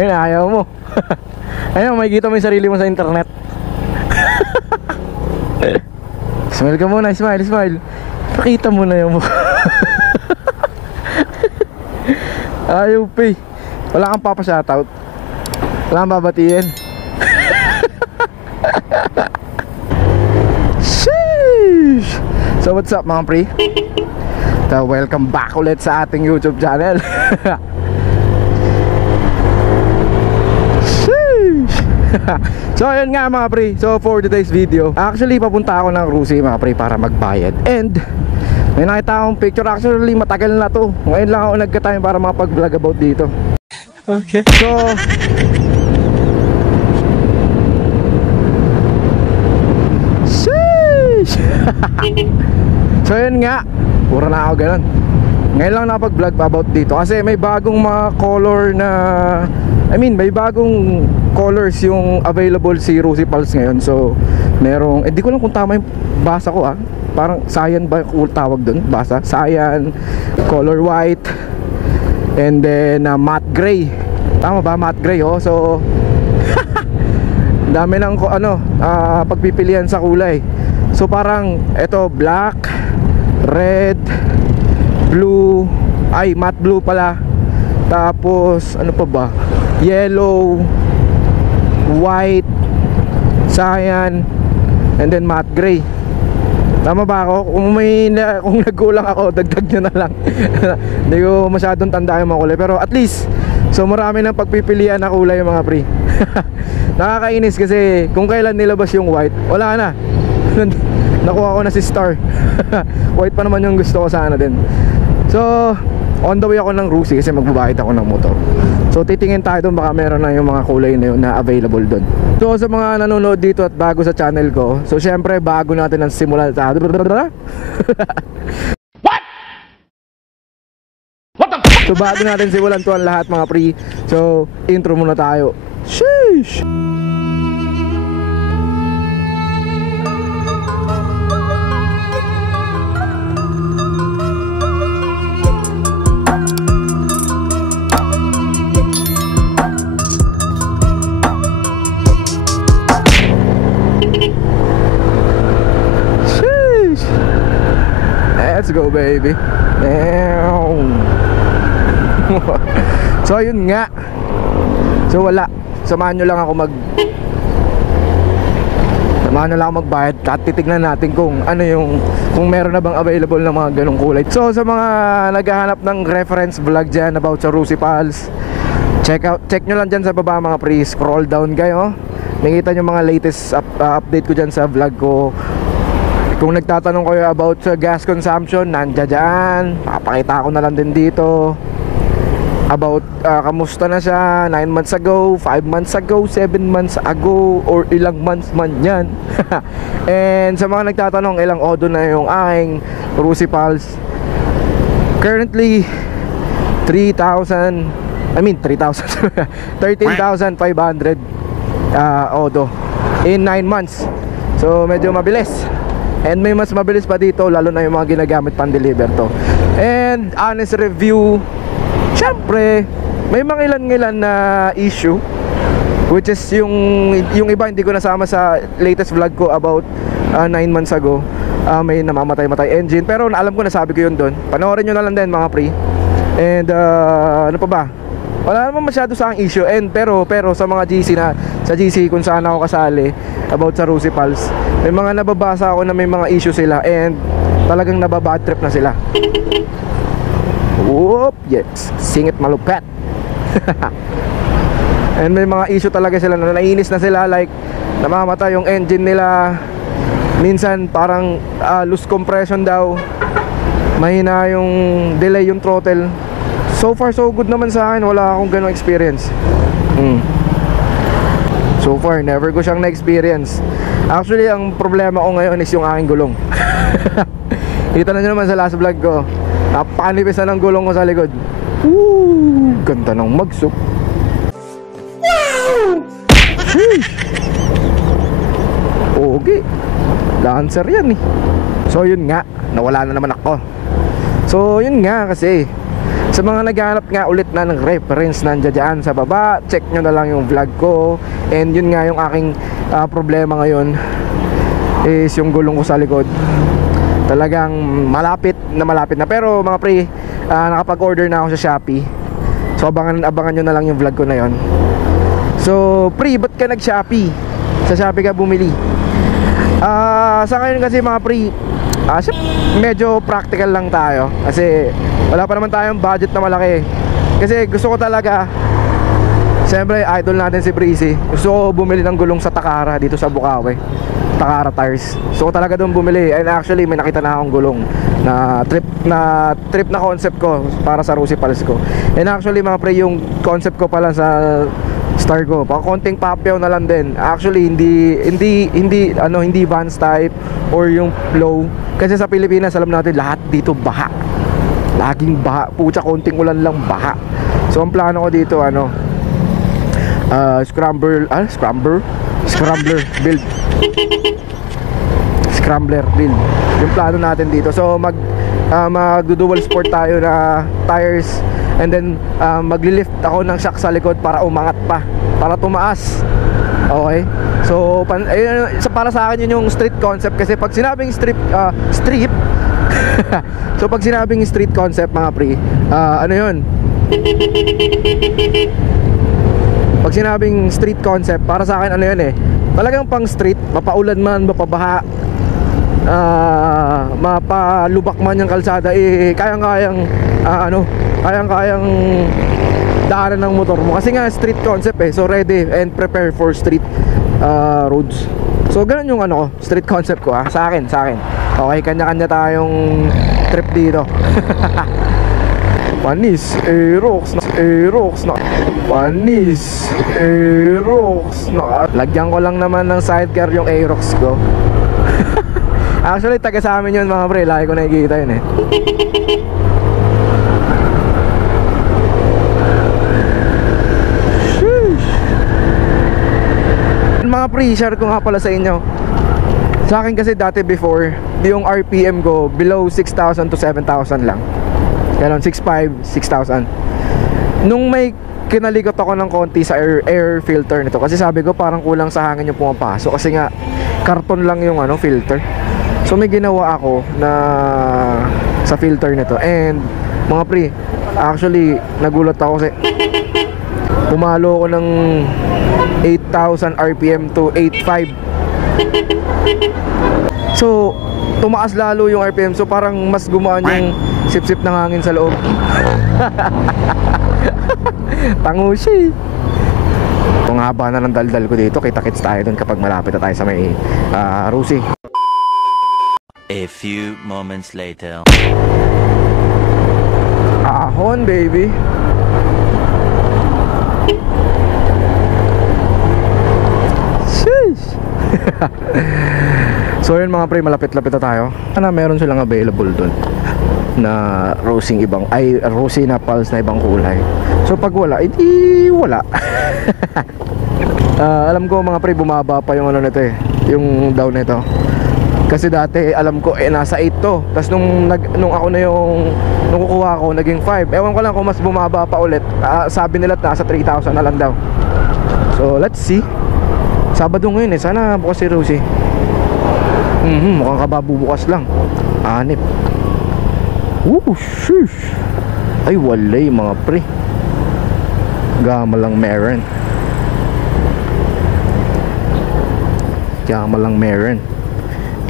Ayun, ayaw mo. Ayun, makikita mo yung sarili mo sa internet. Smile ka muna, smile, smile. Pakita mo na yung mukha. Ayaw pa eh. Wala kang papa-shoutout. Wala kang babatiin. Sheesh! So what's up mga pre? So welcome back ulit sa ating YouTube channel. Sheesh! So ayun nga mga pre. So for today's video, actually papunta ako ng Rusi mga pre para magbayad. And may nakita akong picture, actually matagal na to. Ngayon lang ako nagka-time para makapag-vlog about dito. Okay. So yun nga, pura na ako ganun. Ngayon lang nakapag-vlog about dito kasi may bagong mga color na, may bagong colors yung available si Rusi Pals ngayon. So merong, di ko lang kung tama yung basa ko parang cyan ba tawag dun? Basa, cyan, color white, and then matte gray. Tama ba? Matte gray, oh. So dami ng pagpipilian sa kulay. So parang eto black, red, blue, matte blue pala. Tapos ano pa ba? Yellow, white, cyan, and then matte gray. Tama ba ako? Kung nagkulang ako, dagdag nyo na lang. Hindi ko masyadong tanda yung mga kulay. Pero at least, so marami ng pagpipilian na kulay yung mga pre. Nakakainis kasi kung kailan nilabas yung white, wala na. Nakuha ko na si Star. White pa naman yung gusto ko sana din. So on the way ako ng Rusi kasi magbabayad ako ng motor. So titingin tayo doon, baka meron na yung mga kulay na yun na available doon. So sa mga nanonood dito at bago sa channel ko, so syempre bago natin ang simulan sa What? So bago natin simulan to ang lahat mga pre, so intro muna tayo. Sheesh! Let's go baby. So ayun nga. So wala. Samahan nyo lang ako magbayad at titignan natin kung ano kung meron na bang available na mga ganong kulay. So sa mga naghahanap ng reference vlog dyan about sa Rusi Pals, check nyo lang dyan sa baba mga pre. Scroll down kayo. Nakita nyo mga latest update ko dyan sa vlog ko. Kung nagtatanong kayo about sa gas consumption, nandiyan dyan. Papakita ko na lang din dito about kamusta na siya 9 months ago, 5 months ago, 7 months ago, or ilang months man yan. And sa mga nagtatanong ilang odo na yung aking Rusi Pals, currently 13,500 odo in 9 months. So medyo mabilis. And may mas mabilis pa dito, lalo na yung mga ginagamit pan-deliver to. And honest review, syempre may mga ilan na issue, which is yung iba hindi ko nasama sa latest vlog ko about 9 months ago. May namamatay engine, pero alam ko, nasabi ko yun doon. Panoorin nyo na lang din mga pre. And ano pa ba, wala naman masyado sa aking issue. And pero sa mga GC sa GC kung saan ako kasali about sa Rusi Pals, may mga nababasa ako na may mga issue sila and talagang nababad trip na sila. Whoop, yes, singit malupet. And may mga issue talaga sila na naiinis na sila, like namamatay yung engine nila. Minsan parang loose compression daw, mahina yung delay yung throttle. So far so good naman sa akin, wala akong ganong experience. So far never ko siyang na-experience. Actually ang problema ko ngayon is yung aking gulong. Kita na nyo naman sa last vlog ko, napakanipis na ng gulong ko sa likod. Woo! Ganda ng magsok. Wow! Okay, dancer yan eh. So yun nga, nawala na naman ako. So yun nga kasi Sa mga naghahanap nga ulit na ng reference, nandiyan dyan sa baba, check nyo na lang yung vlog ko. And yun nga yung aking problema ngayon is yung gulong ko sa likod. Talagang malapit na. Pero mga pre, nakapag-order na ako sa Shopee. So abangan nyo na lang yung vlog ko na yon. So pre, ba't ka nag-Shopee? Sa Shopee ka bumili? Sa ngayon kasi mga pre, medyo practical lang tayo. Kasi wala pa naman tayong budget na malaki. Kasi gusto ko talaga, siyempre idol natin si Breezy, gusto ko bumili ng gulong sa Takara dito sa Bukawi, Takara Tires. So talaga doon bumili. And actually may nakita na akong gulong na trip na concept ko para sa Rusi Pals ko. And actually mga pre, yung concept ko pala sa Star ko, pa konting papyaw na lang din. Actually hindi Vans type or yung low. Kasi sa Pilipinas alam natin lahat dito baha. Laging baha. Pucha, konting ulan lang baha. So ang plano ko dito scrambler build. Scrambler build. Yung plano natin dito. So mag-dual sport tayo na tires. And then magli-lift ako ng shock sa likod para umangat pa, para tumaas. Okay? So para sa akin yun yung street concept. Kasi pag sinabing street so pag sinabing street concept mga pre, ano yun? Pag sinabing street concept, para sa akin ano yun talagang pang street, mapaulan man, mapabaha, mapalubak man yung kalsada, kayang-kayang kayang-kayang daanan ng motor mo. Kasi nga street concept so ready and prepare for street roads. So ganun yung street concept ko sa akin. Okay, kanya-kanya tayong trip dito. Panis, Aerox na Panis, Aerox na. Lagyan ko lang naman ng sidecar yung Aerox ko. Actually taga sa amin yun mga pre, lagi ko nakikita yun Mga pre, share ko nga pala sa inyo. Sa akin kasi dati before, yung RPM ko below 6,000 to 7,000 lang. Ganon, 6,500, 6,000. Nung may kinalikot ako ng konti sa air filter nito, kasi sabi ko parang kulang sa hangin yung pumapasok. Kasi nga karton lang yung filter. So may ginawa ako na sa filter nito. And mga pre, actually nagulat ako kasi pumalo ko ng 8,000 RPM to 8,500. So tumaas lalo yung RPM. So parang mas gumaan yung sip-sip ng hangin sa loob. Tango siya Kung haba na ng daldal ko dito, kita-kits tayo dun kapag malapit na tayo sa may Rusi. A few moments later. Ahon baby. So yun mga pre, malapit-lapit na tayo. Meron silang available dun na Rusi na Pals na ibang kulay. So pag wala, edi wala. Alam ko mga pre, bumaba pa yung nito yung down nito. Kasi dati alam ko nasa 8 to. Tapos nung ako na nung kukuha ko naging 5. Ewan ko lang kung mas bumaba pa ulit. Sabi nila nasa 3,000 na lang daw. So let's see. Sabado ngayon sana bukas si Rusi. Mukhang kababubukas lang. Anip. Shush. Ay walay mga pre. Gamalang meron.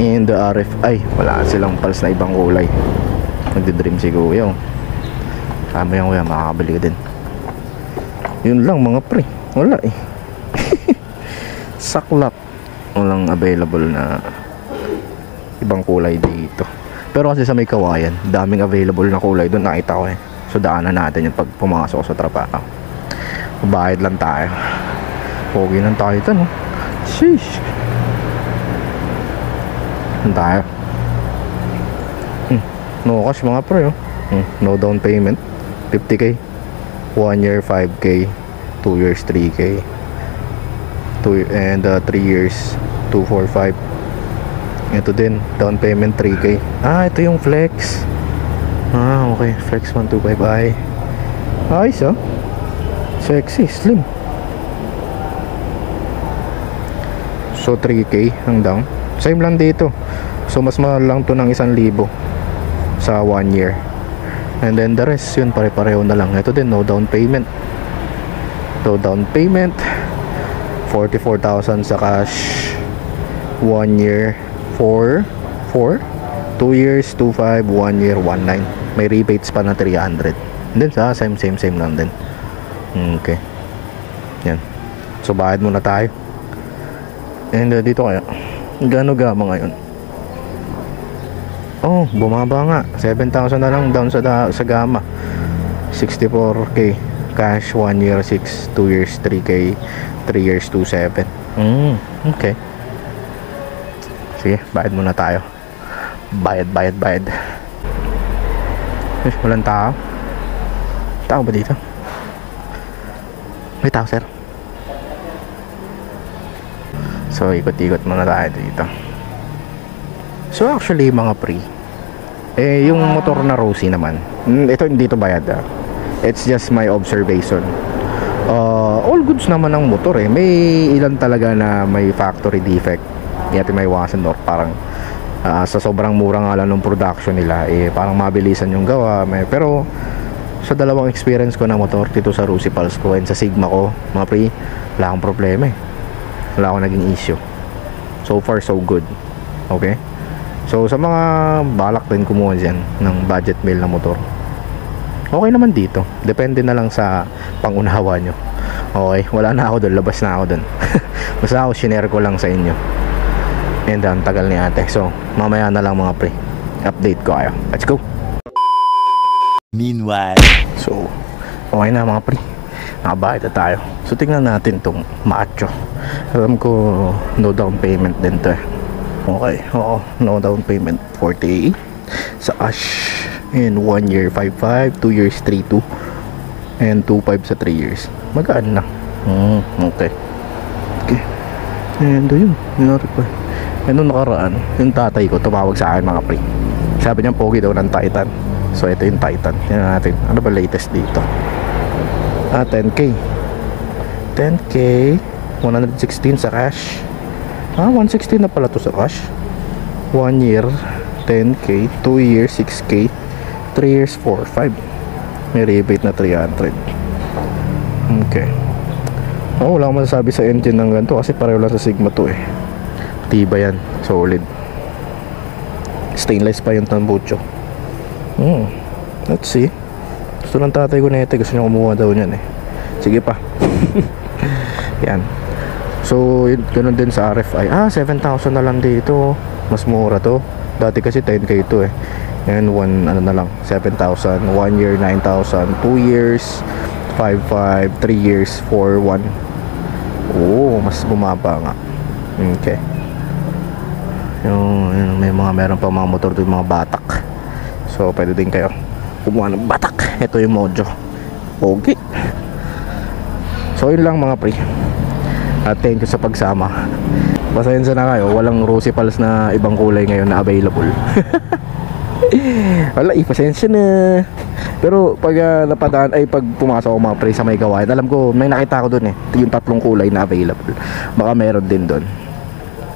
And the RFI, wala silang Pals na ibang kulay. Nagdi-dream si Kuya Tama yan Kuya, makakabili ka din. Yun lang mga pre. Wala Saklap. Walang available na ibang kulay dito. Pero kasi sa may Kawayan, daming available na kulay doon, nakita ko So daanan natin yung pag pumasok sa trabaho. Bayad lang tayo. Pogi ng tayo ito Sheesh. Tayo. No cash mga pre no down payment. 50k 1 year 5k 2 years 3k and 3 years 245. Ito din down payment 3k. Ito yung flex. Okay, Flex 125i. Ayos ah. Sexy, slim. So 3K ang down. Same lang dito. So mas mahal lang to ng 1,000 sa 1 year. And then the rest yun pare-pareho na lang. Ito din no down payment. So down payment 44,000 sa cash. 1 year 4 2 years 2.5, 1 year 1.9. May rebates pa na 300. And then sa same lang din. Okay. Yan. So bayad muna tayo. And dito kaya gaano gama ngayon? Oh, bumaba nga. 7,000 na lang down sa gama. 64k cash, 1 year 6, 2 years 3k, 3 years 2.7. Okay. Sige, bayad muna tayo. Bayad. Walang tao. Tao ba dito? May tao, sir. So ikot-ikot muna tayo dito. So actually mga pre, yung motor na Rosie naman, ito hindi to bayad ah. It's just my observation. All goods naman ang motor eh. May ilan talaga na may factory defect. Hindi natin may iwasan or parang sa sobrang mura nga lang ng production nila parang mabilisan yung gawa. Pero sa dalawang experience ko na motor dito sa Rosie Pulse ko and sa Sigma ko mga pre, wala akong problema eh. Wala akong naging issue. So far so good. Okay. So sa mga balak din kumuha dyan ng budget meal na motor, okay naman dito. Depende na lang sa pangunawa nyo. Okay, wala na ako doon, labas na ako doon. Basta ako shinare ko lang sa inyo. And ang tagal ni ate. So mamaya na lang mga pre, update ko kayo. Let's go. Meanwhile. So okay na mga pre, nakabayad na tayo. So tingnan natin tong macho. Alam ko no down payment din to eh. Okay, oo, no down payment 48 sa cash. And 1 year 5.5, 2 years 3.2, and 2.5 sa 3 years. Magaan na. Okay. And yun, nangyari ko. And nung nakaraan, yung tatay ko tumawag sa akin mga pre. Sabi niya pogi daw ng Titan. So ito yung Titan. Tingnan natin, ano ba latest dito? 10k 116 sa cash. 116 na pala to sa cash. 1 year 10k, 2 years 6k, 3 years 4.5. May rebate na 300. Okay. Wala akong masasabi sa engine ng ganito kasi pareho lang sa Sigma to eh. Tiba yan, solid. Stainless pa yung tambucho. Let's see. Gusto ng tatay ko na ito, gusto niya kumuha daw niyan eh. Sige pa. Yan. So ganun din sa RFI. 7,000 na lang dito. Mas mura to. Dati kasi 10k to eh. And 1 ano na lang 7,000. 1 year 9,000. 2 years 5.5. 3 years 4.1. Mas bumaba nga. Okay. Yung meron pa mga motor to, yung mga batak. So pwede din kayo kumuha ng batak. Ito yung Mojo. Okay. So yun lang mga pre. At thank you sa pagsama. Pasensya na kayo, walang Rosie Pulse na ibang kulay ngayon na available. Wala, pasensya na. Pero pag napadaan ay pag pumasok ako mga pre sa may gawain, alam ko may nakita ko dun eh, yung 3 kulay na available. Baka meron din dun.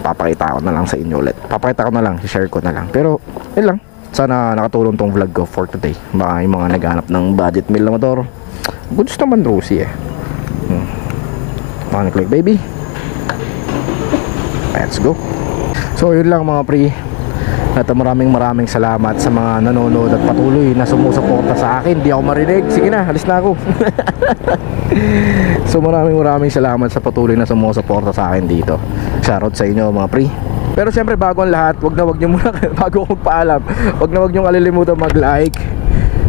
Papakita ko na lang sa inyo ulit. Papakita ko na lang, share ko na lang. Pero yun lang, sana nakatulong tong vlog ko for today. Baka yung mga naghanap ng budget meal na motor, goods naman Rosie eh. Click baby. Let's go. So yun lang mga pre. At maraming salamat sa mga nanonood at patuloy na sumusuporta sa akin. Di ako marinig. Sige na, alis na ako. So maraming salamat sa patuloy na sumusuporta sa akin dito. Shoutout sa inyo mga pre. Pero syempre bago ang lahat, wag nyo muna bago ako magpaalam, wag nyo kalilimutan mag-like,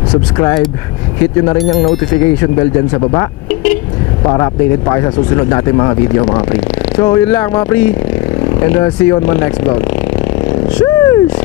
subscribe, hit nyo na rin yung notification bell dyan sa baba para updated pa kayo sa susunod natin mga video mga pre. So yun lang mga pre. And see you on my next vlog. Sheesh.